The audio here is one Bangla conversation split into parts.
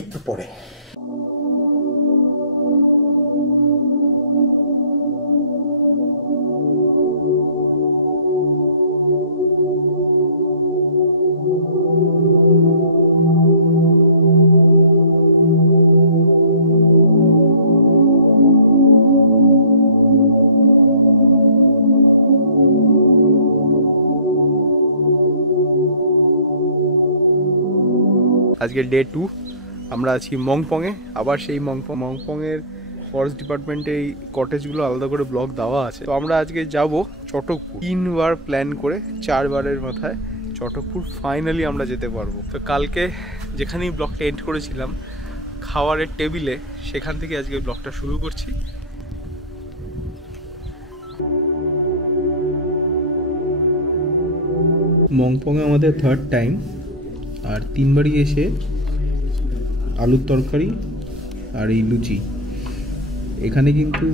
একটু পরে। আজকে ডে 2, আমরা আছি মংপংয়ে। আবার সেই মংপংয়ের ফরেস্ট ডিপার্টমেন্টে এই কটেজগুলো আলাদা করে ব্লক দেওয়া আছে। তো আমরা আজকে যাব চটকপুর। 3 বার প্ল্যান করে 4 বারের মাথায় চটকপুর ফাইনালি আমরা যেতে পারবো। তো কালকে যেখানেই ব্লকটা এন্ড করেছিলাম খাওয়ারের টেবিলে, সেখান থেকে আজকে ব্লকটা শুরু করছি। মংপংয়ে আমাদের 3rd টাইম, আর 3 বারই এসে আলুর তরকারি আর এই লুচি। এখানে কিন্তু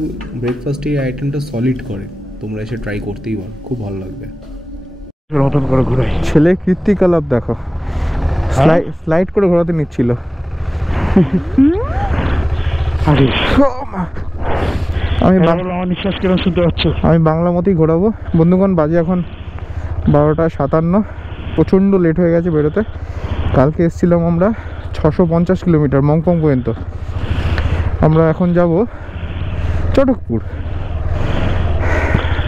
ব্রেকফাস্টে এই আইটেমটা সলিড করে, তোমরা এসে ট্রাই করতেই পারো, খুব ভালো লাগবে। ছেলে কীর্তিকলাপ দেখো, স্লাইড করে ঘোরাতে নিচ্ছিল। আমি বাংলা মতেই ঘোরাবো বন্ধুগণ। বাজে এখন 12টা 57, প্রচণ্ড লেট হয়ে গেছে বেরোতে। কালকে এসেছিলাম আমরা 650 কিলোমিটার মংপং পর্যন্ত। আমরা এখন যাব চটকপুর।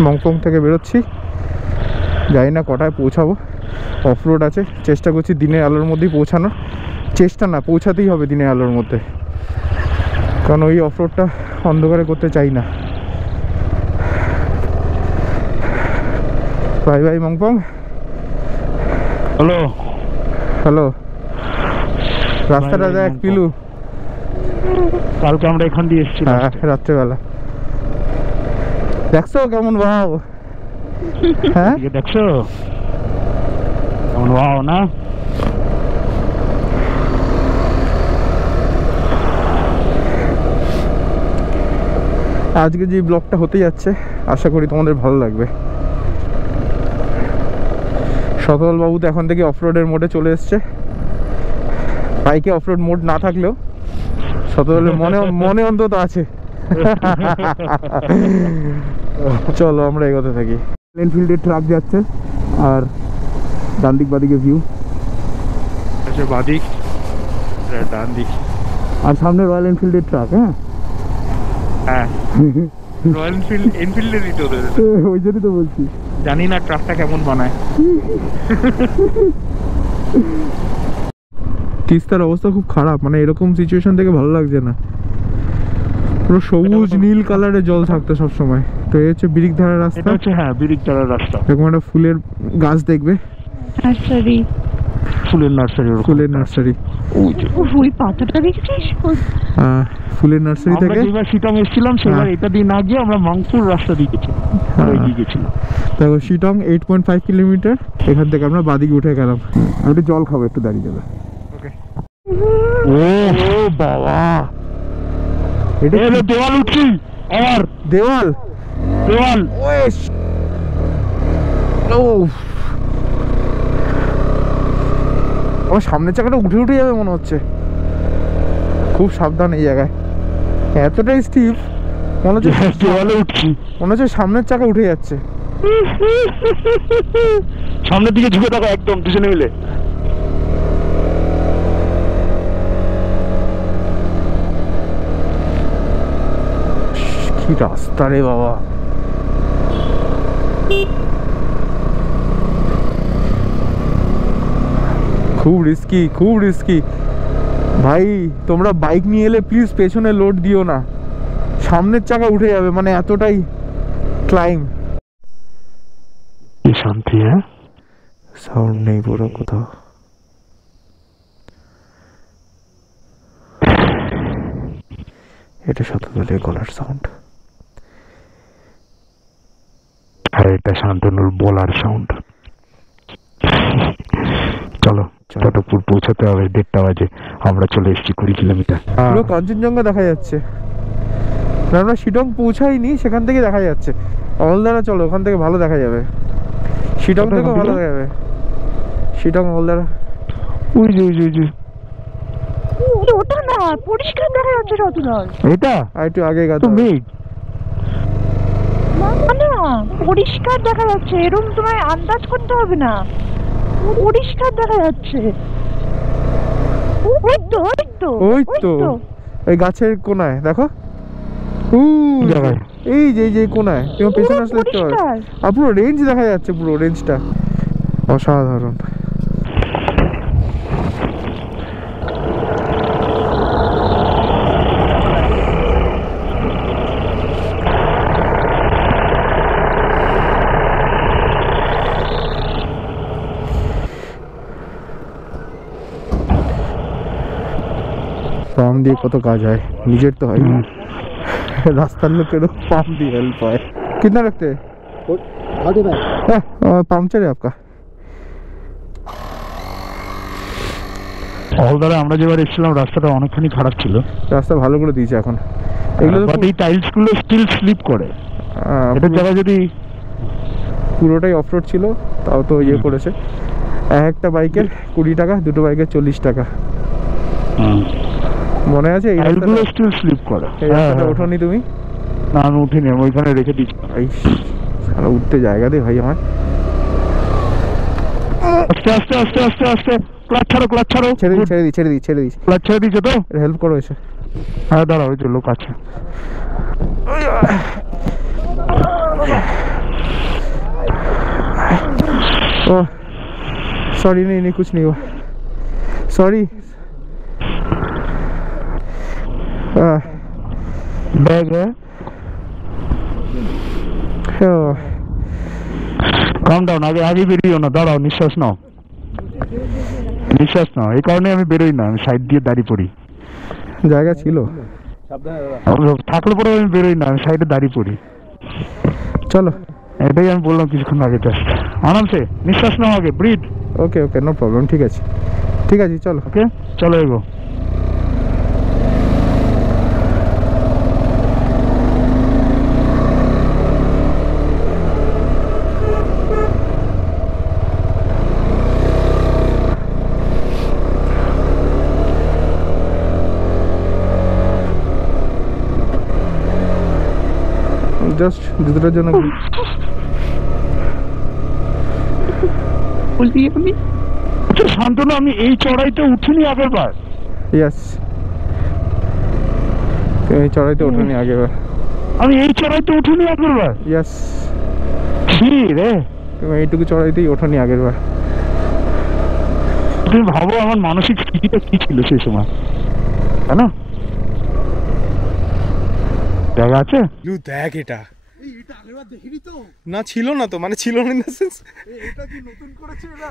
মংপং থেকে বেরোচ্ছি, জানি না কটায় পৌঁছাবো। অফ রোড আছে, চেষ্টা করছি দিনের আলোর মধ্যেই পৌঁছানোর। চেষ্টা না, পৌঁছাতেই হবে দিনের আলোর মধ্যে, কারণ ওই অফ রোডটা অন্ধকারে করতে চাই না। বাই বাই মংপং। হ্যালো হ্যালো, রাস্তাটা দেখ পিলু। কালকে আমরা এখান দিয়ে এসেছি রাত্রেবেলা। দেখছো কেমন ভাব? হ্যাঁ দেখছো কেমন ভাব না? আজকে যে ব্লগটা হতে যাচ্ছে আশা করি তোমাদের ভালো লাগবে। শতল বাবু তো এখন থেকে অফরোডের মোডে চলে এসছে। বাইকে অফরোড মোড না থাকলেও শতলের মনে অন্তত আছে। চলো আমরা এগোতে থাকি। এনফিল্ডের ট্রাক যাচ্ছে, আর ডান দিক বাদিকে ভিউ, বাদিক ডান দিক, আর সামনে রয়্যাল এনফিল্ডের ট্রাক। হ্যাঁ রয়্যাল এনফিল্ডেরই তো, ওই জন্যই তো বলছি। জানি না ট্রাকটা কেমন বানায়। তিস্তার অবস্থা খুব খারাপ, মানে এরকম সিচুয়েশন থেকে ভালো লাগছে না। পুরো সবুজ নীল কালারের জল থাকতো সবসময়। তো এই হচ্ছে বিরিকধারা রাস্তা। হ্যাঁ বিরিকধারা রাস্তা। এরকম একটা ফুলের গাছ দেখবে, নার্সারি, ফুলের নার্সারি। ওই পাতাটা দেখেছিস? ফুলের নার্সারি থেকে যেবার শিটং এসেছিলাম সেবার এটা দিয়ে না গিয়ে আমরা মংপুর রাস্তা দিয়ে গেছিলাম। দেখো শিটং 8.5 কিলোমিটার। এখান থেকে আমরা বাদিকে উঠে গেলাম। একটু জল খাবো, একটু দাঁড়িয়ে যাবে। ও বাবা, এটা দেওয়াল উঠছি। আমার দেওয়াল আমার সামনের চাকাটা উঠে যাবে মনে হচ্ছে। খুব সাবধান এই জায়গায়, এতটাই স্টিপ মনে হচ্ছে দেওয়ালে উঠছি। মনে হচ্ছে সামনের চাকা উঠে যাচ্ছে। সামনের দিকে ঝুঁকে থাকো একদম, দুজনে মিলে। কি রাস্তা রে বাবা, খুব রিস্কি ভাই। তোমরা বাইক নিয়ে এলে প্লিজ পেছনে লোড দিও না, সামনের চাকা উঠে যাবে, মানে এতটাই ক্লাইম। কি শান্তি, হ্যাঁ সাউন্ড নেই পুরো কোথাও। এটা শতদলের গলার সাউন্ড, আর এটা শান্তনুর বলার সাউন্ড। চলো চটকপুর পৌঁছাতে হবে, 1:30 বাজে। আমরা চলে এসেছি 20 কিলোমিটার। পুরো কাঞ্চনজঙ্ঘা দেখা যাচ্ছে। আমরা শিটং পৌঁছাইনি, সেখান থেকে দেখা যাচ্ছে। অলদারা চলো, ওখান থেকে ভালো দেখা যাবে। শিটং থেকেও ভালো দেখা যাবে। শিটং অলদারা, ওই যে পরিষ্কার দেখা যাচ্ছে শতদল। এটা আর একটু আগে তো গাতো মেঘ। না পরিষ্কার দেখা যাচ্ছে, এরকম তোমায় আন্দাজ করতে হবে না, পরিষ্কার দেখা যাচ্ছে। ওই তো ওই তো ওই তো ওই গাছের কোনায় দেখো, জায়গায় এই যে কোনায় তুমি পেছনে আসলে দেখতে পাবে। পরিষ্কার। আর পুরো রেঞ্জ দেখা যাচ্ছে, পুরো রেঞ্জটা অসাধারণ। পাম দিয়ে কত কাজ হয়, নিজের তো হয় না, রাস্তার लोगों पाम दी हेल्प है। कितना रखते हैं? 45 पंक्चर है आपका? অলদারে আমরা যেবার এসেছিলাম রাস্তাটা অনেকখানি খারাপ ছিল, রাস্তা ভালো করে দিয়েছে এখন। এগুলো তো বাট এই টাইলস গুলো স্টিল স্লিপ করে। এটার জায়গায় যদি পুরোটাই অফরোড ছিল, তাও তো ইয়ে করেছে। একটা বাইকের 20 টাকা, দুটো বাইকের 40 টাকা। মনে আছে এই টাইলস গুলো রাস্তাটা? স্টিল স্লিপ করে। এই রাস্তাটা ওঠোনি তুমি? না আমি উঠিনি, আমি ওইখানে রেখে দিচ্ছি। এই সারা উঠতে জায়গা দে ভাই আমার। আস্তে আস্তে আস্তে আস্তে আস্তে ক্লাচ ছাড়ো, ক্লাচ ছাড়ো। ছেড়ে দিই। ক্লাচ ছেড়ে দিয়েছো তো? হেল্প করো এসে। হ্যাঁ দাঁড়াও, ওই তো লোক আছে। ओह सॉरी, नहीं कुछ नहीं हुआ, सॉरी। ব্যাগ কাম ডাউন, আগে আগে বেরিয়েও না, দাঁড়াও, নিঃশ্বাস নাও, নিঃশ্বাস নাও। এই কারণে আমি বেরোই না, আমি সাইড দিয়ে দাঁড়িয়ে পড়ি। জায়গা ছিল, থাকলে পরে আমি বেরোই না, আমি সাইডে দাঁড়িয়ে পড়ি। চলো। এটাই আমি বললাম কিছুক্ষণ আগে, জাস্ট আরামসে নিঃশ্বাস নাও আগে, ব্রিথ। ওকে নো প্রবলেম, ঠিক আছে চলো। ওকে চলো এগো। জাস্ট জুতোটার জন্য বলছি আমি আচ্ছা শান্তনু, আমি এই চড়াইতে উঠিনি আগের বার। ইয়েস, তুমি এই চড়াইতে ওঠোনি আগেরবার। আমি এই চড়াইতে উঠিনি আগের বার। ইয়েস, কি রে, তুমি এইটুকু চড়াইতেই ওঠোনি আগেরবার। তুমি ভাবো আমার মানসিক স্থিতিটা কি ছিল সেই সময়, তাই না? দেখা আছে দেখ এটা না ছিল না তো, মানে ছিল না ইন দ্য সেন্স এটা কি নতুন করেছে এরা?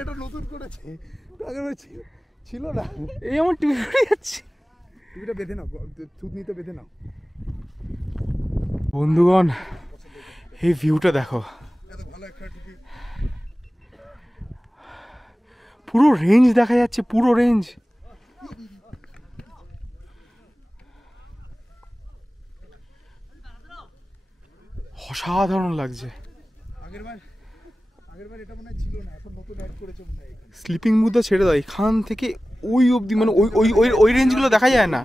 এটা নতুন করেছে, আগেরবার ছিল না। এই আমার টুপি পরে যাচ্ছে, টুপিটা বেঁধে নাও, থুতনিতে বেঁধে নাও। বন্ধুগণ এই ভিউটা দেখো, পুরো রেঞ্জ দেখা যাচ্ছে, পুরো রেঞ্জ। অসাধারণ লাগছে। স্লিপিং মুডটা ছেড়ে দাও, এখান থেকে ওই অবধি, মানে ওই ওই ওই ওই রেঞ্জগুলো দেখা যায় না।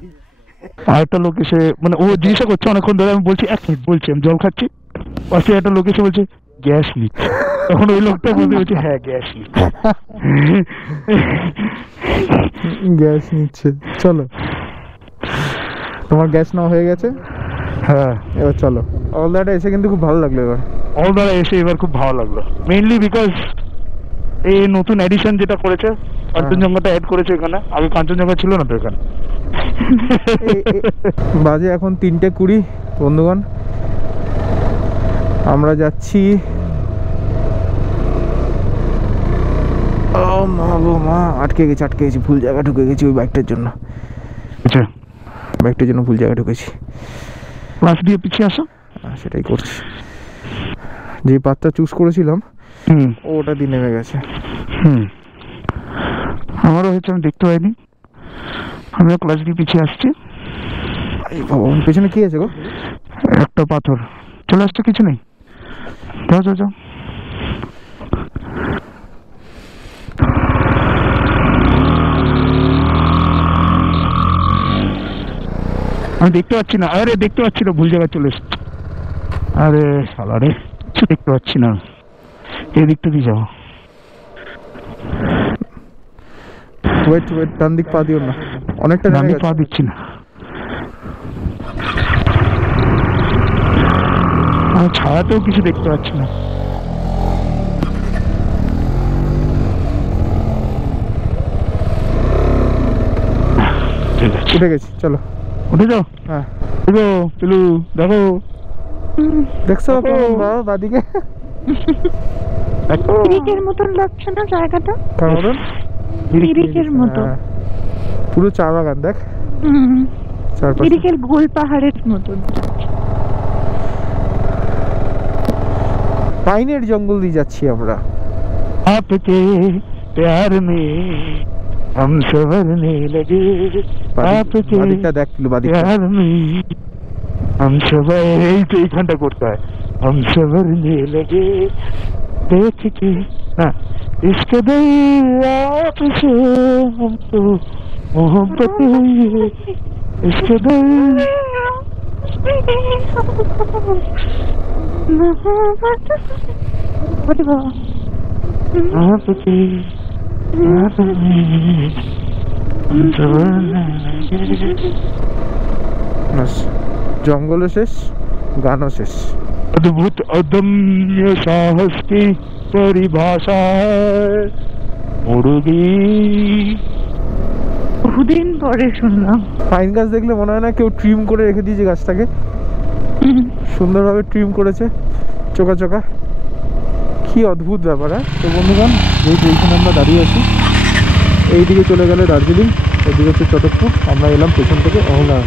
আর একটা লোক এসে, মানে ও জিজ্ঞাসা করছে অনেকক্ষণ ধরে, আমি বলছি 1 মিনিট, বলছি আমি জল খাচ্ছি, পাশে একটা লোক এসে বলছে গ্যাস নিচ্ছে। তখন ওই লোকটা বলছে হ্যাঁ গ্যাস নিচ্ছে। গ্যাস নিচ্ছে, চলো তোমার গ্যাস নেওয়া হয়ে গেছে। হ্যাঁ এবার চলো। অলদাটা এসে কিন্তু খুব ভালো লাগলো এবার। অলদারা এসে এবার খুব ভালো লাগলো, মেইনলি বিকজ এই নতুন এডিশন যেটা করেছে, কাঞ্চনজঙ্ঘাটা অ্যাড করেছে এখানে। আগে কাঞ্চনজঙ্ঘা ছিল না তো এখানে। বাজে এখন 3:20 বন্ধুগণ, আমরা যাচ্ছি। ও মা গো মা, আটকে গেছি, ভুল জায়গা ঢুকে গেছি ওই বাইকটার জন্য। আচ্ছা বাইকটার জন্য ভুল জায়গা ঢুকেছি। ক্লাস দিয়ে পিছিয়ে আসো। সেটাই করছি, যে পাতটা চুজ করেছিলাম ওটা দিয়ে নেমে গেছে। আমারও হয়েছে, আমি দেখতে পাইনি, আমিও ক্লাস দিয়ে পিছিয়ে আসছি। পেছনে কি আছে গো? একটা পাথর চলে আসছে, কিছু নেই, যাও যাও যাও। আমি দেখতে পাচ্ছি না, আরে দেখতে পাচ্ছি না, ভুল জায়গায় চলে এসেছি। আরে শালা রে, কিছু দেখতে পাচ্ছি না, এই দিকটা দিয়ে যাও। ওয়েট ওয়েট, ডান দিক পা দিও না, অনেকটা আমি নেমে পা গেছে। দিচ্ছি না, আমি ছায়াতেও কিছু দেখতে পাচ্ছি না। ঠিক আছে, উঠে গেছি, চলো। উঠে যাও। হ্যাঁ, দেখো পিলু, দেখো দেখছো দেখো। কেমন বাদিকে ব্রিজের মতন লাগছে না জায়গাটা? কেমন? ব্রিজের মতো। হ্যাঁ, পুরো চা বাগান দেখ চারপাশে। ব্রিজের গোল পাহাড়ের মতন। পাইনের জঙ্গল দিয়ে যাচ্ছি আমরা। आपके प्यार में हम संवरने लगे, आपके বাদিকটা দেখ পিলু, বাদিকটা। प्यार में हम सवर, এই তো এইখানটা করতে হয়, हम संवरने लगे देख के ना इस कदर आपसे हमको मोहब्बत हुई है, इस कदर आपके प्यार में हम संवरने लगे। ব্যাস, জঙ্গলও শেষ, গানও শেষ। अद्भुत अदम्य साहस की परिभाषा है मुर्गी। বহুদিন পরে শুনলাম। পাইন গাছ দেখলে মনে হয় না কেউ ট্রিম করে রেখে দিয়েছে গাছটাকে, সুন্দরভাবে ট্রিম করেছে, চোকা চোকা। কি অদ্ভুত ব্যাপার। হ্যাঁ, তো বন্ধুগণ, যেহেতু এইখানে আমরা দাঁড়িয়ে আছি, এইদিকে চলে গেলে দার্জিলিং, এদিকে হচ্ছে চটকপুর, আমরা এলাম পেছন থেকে অহলা।